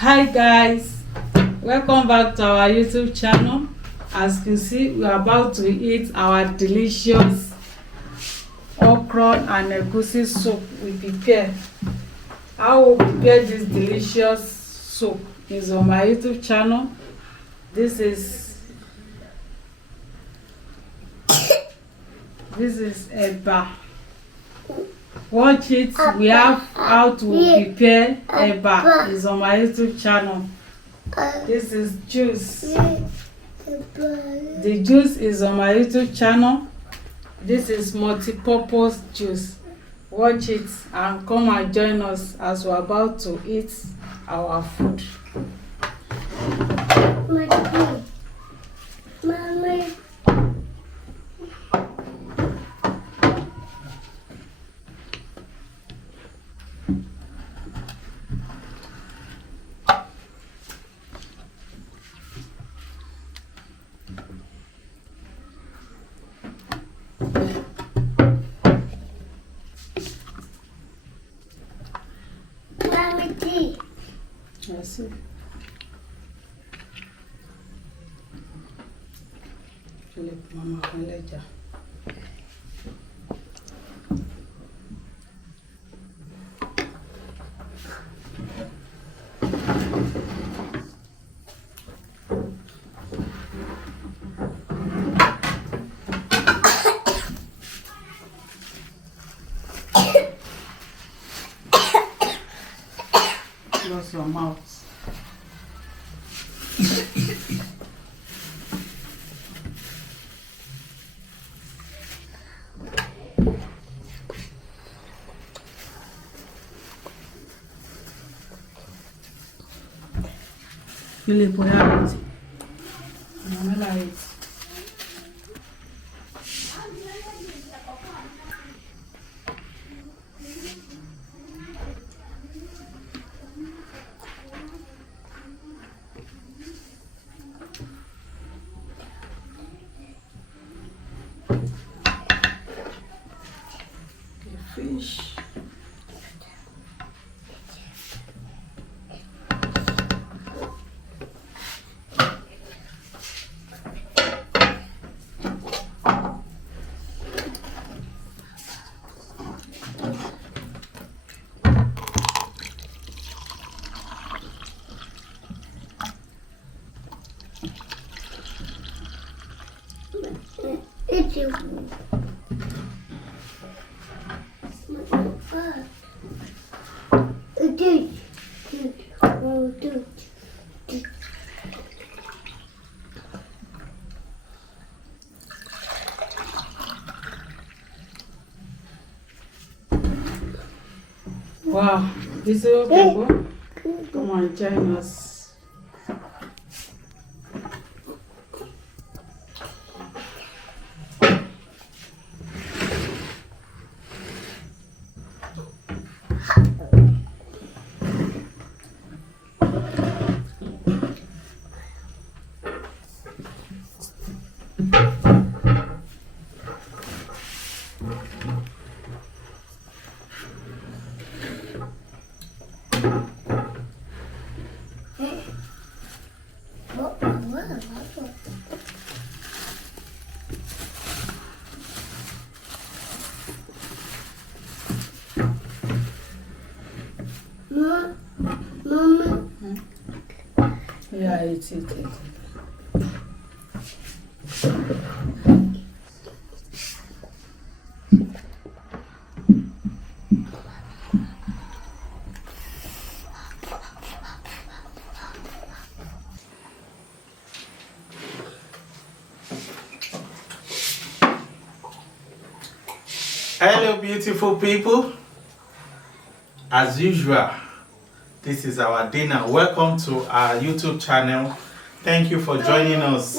Hi guys, welcome back to our YouTube channel. As you can see, we are about to eat our delicious okra and egusi soup we prepare. How we prepare this delicious soup is on my YouTube channel. This is eba. Watch it. We have how to prepare eba is on my YouTube channel. This is juice. The juice is on my YouTube channel. This is multi-purpose juice. Watch it and come and join us as we're about to eat our food. Mommy. Yes. Mama Leah. Close your mouth. Philip, what happened? I'm not like fish. It's you. Wow, this is okay. Come on, join us. Mama. Yeah, it's it. Hello beautiful people, as usual this is our dinner. Welcome to our YouTube channel. Thank you for joining us.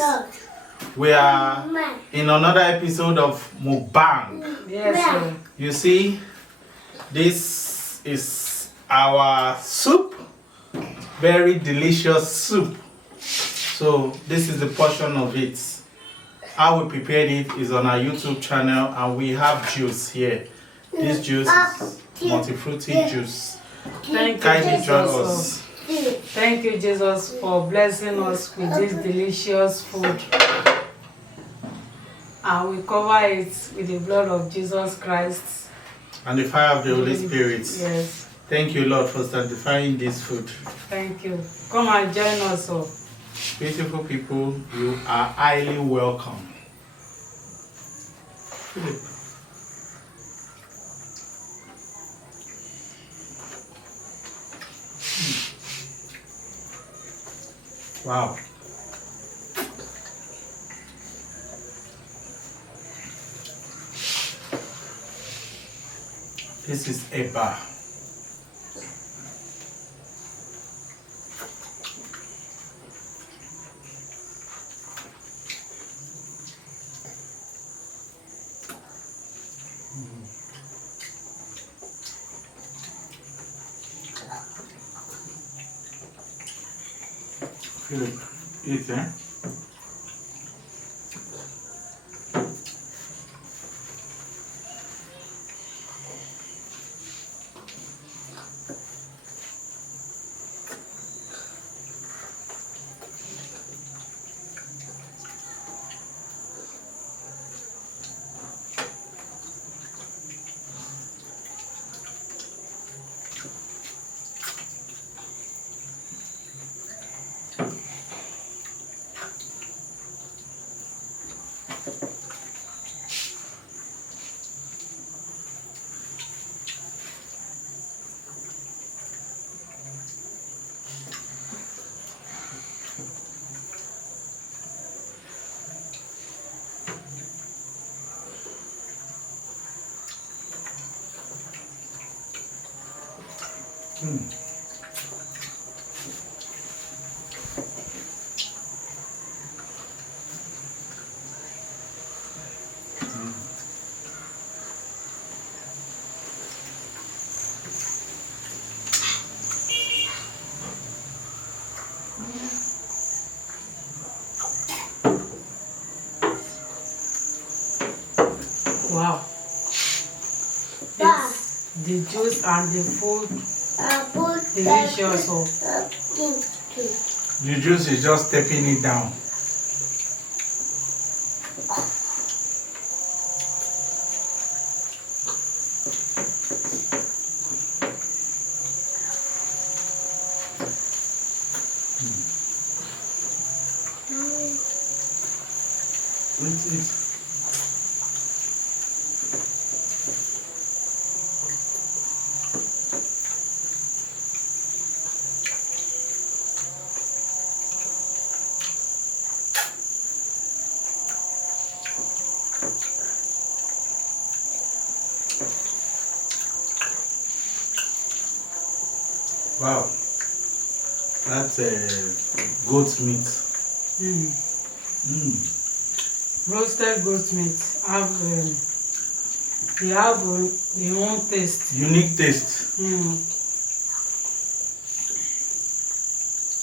We are in another episode of Mukbang. Yes, sir. You see, this is our soup, very delicious soup. So this is the portion of it. How we prepared it is on our YouTube channel, and we have juice here. This juice is multi-fruity juice. Thank Kindly you, join Jesus. us. Thank you, Jesus, for blessing us with this delicious food. And we cover it with the blood of Jesus Christ. And the fire of the Holy Spirit. Yes. Thank you, Lord, for sanctifying this food. Thank you. Come and join us all. Beautiful people, you are highly welcome. Philip. Wow. This is eba. Philip, eat, eh? Wow. It's the juice and the food delicious. Oh. The juice is just stepping it down. It's wow. That's goat meat. Roasted goat meat have they have their own taste. Unique taste.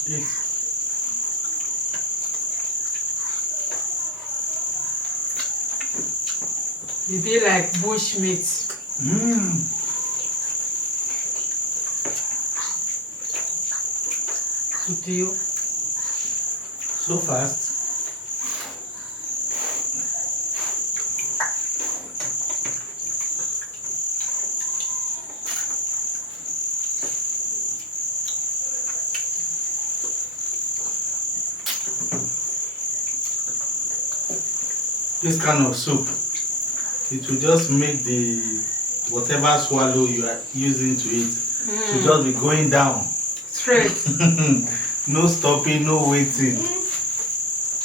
Eat. It be like bush meat. To you. So fast. This kind of soup, it will just make the whatever swallow you are using to eat to just be going down straight. No stopping, no waiting.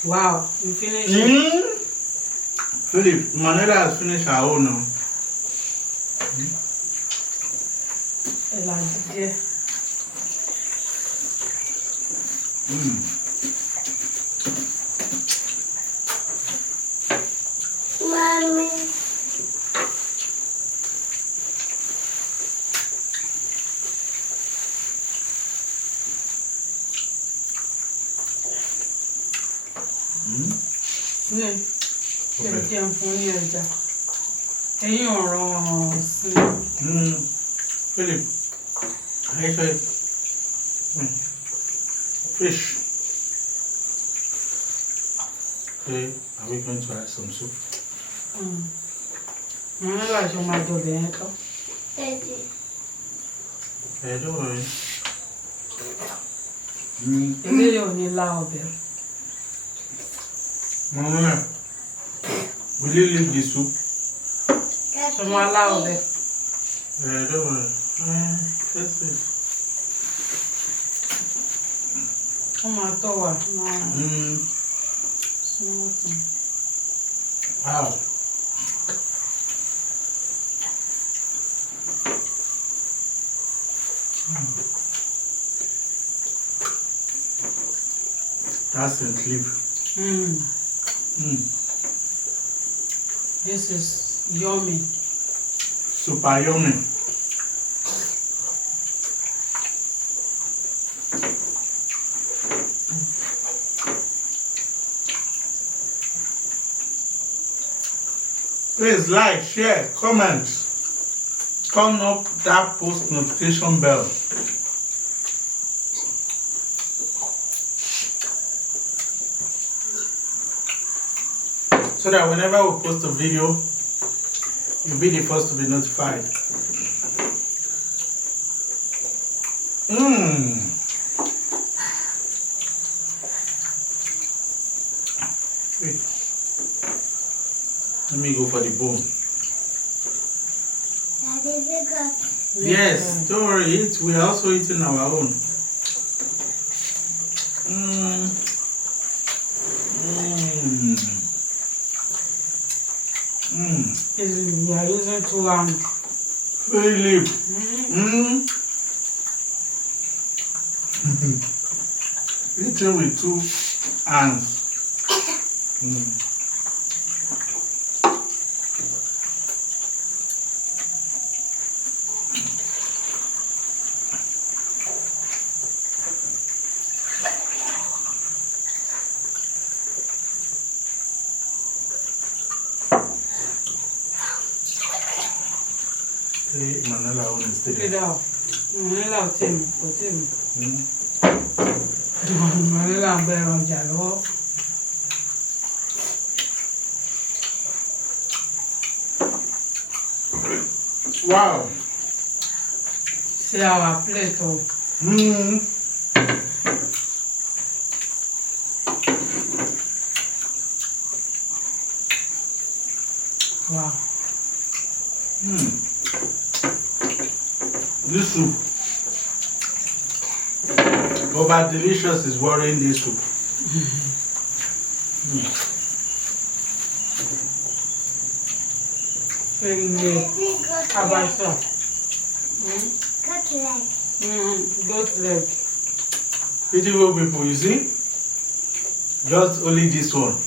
Wow, you finished it. Philip, Manuela has finished her own now. Mommy. Jẹun fún ní ẹja. Ẹyin ọ̀rọ̀ sí. Philip, I said, fish. Okay, are we going to add some soup? Manuela ṣe máa jọ bẹ̀yẹn tán. Daddy. Don't worry. Eléyìí ò ní lá ọbẹ̀. Mama, will you leave the soup? Ṣé máa lá ọbẹ̀? Don't worry. That's it. Ó máa tọ́ wà náà. Small thing. Wow. That's St. Leaf. This is yummy. Super yummy. Please like, share, comment, turn up that post notification bell. So that whenever we post a video, you'll be the first to be notified. Wait. Let me go for the bone. Daddy, we got. Yes, don't worry, eat. We're also eating our own. We are using 2 hands. Philip. Eating with 2 hands. Okay, Manila own is still there. Manuela ò tí mi, kò tí mi. Manuela ń bẹ̀rẹ̀ ọjà lọ́wọ́. Wow. See our plate o. Wow. This soup, over delicious, is worrying this soup. Fẹ́mi Got abáṣọ. leg. Goat leg. Beautiful people, you see? Just only this one.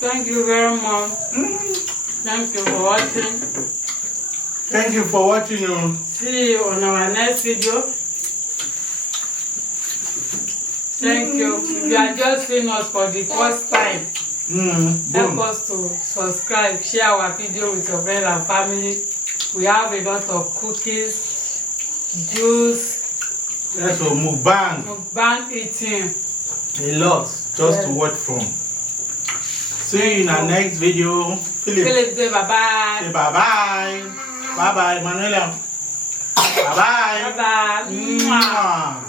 Thank you very much. Thank you for watching. Thank you for watching. See you on our next video. Thank you. If you are just seeing us for the first time, help us to subscribe, share our video with your friends and family. We have a lot of cookies, juice, Yes, so mukbang. mukbang eating. A lot just to watch from. See you in our next video. Philip, say bye-bye. Say bye-bye. Bye-bye, Manuela. Bye-bye. Bye-bye. Mwah.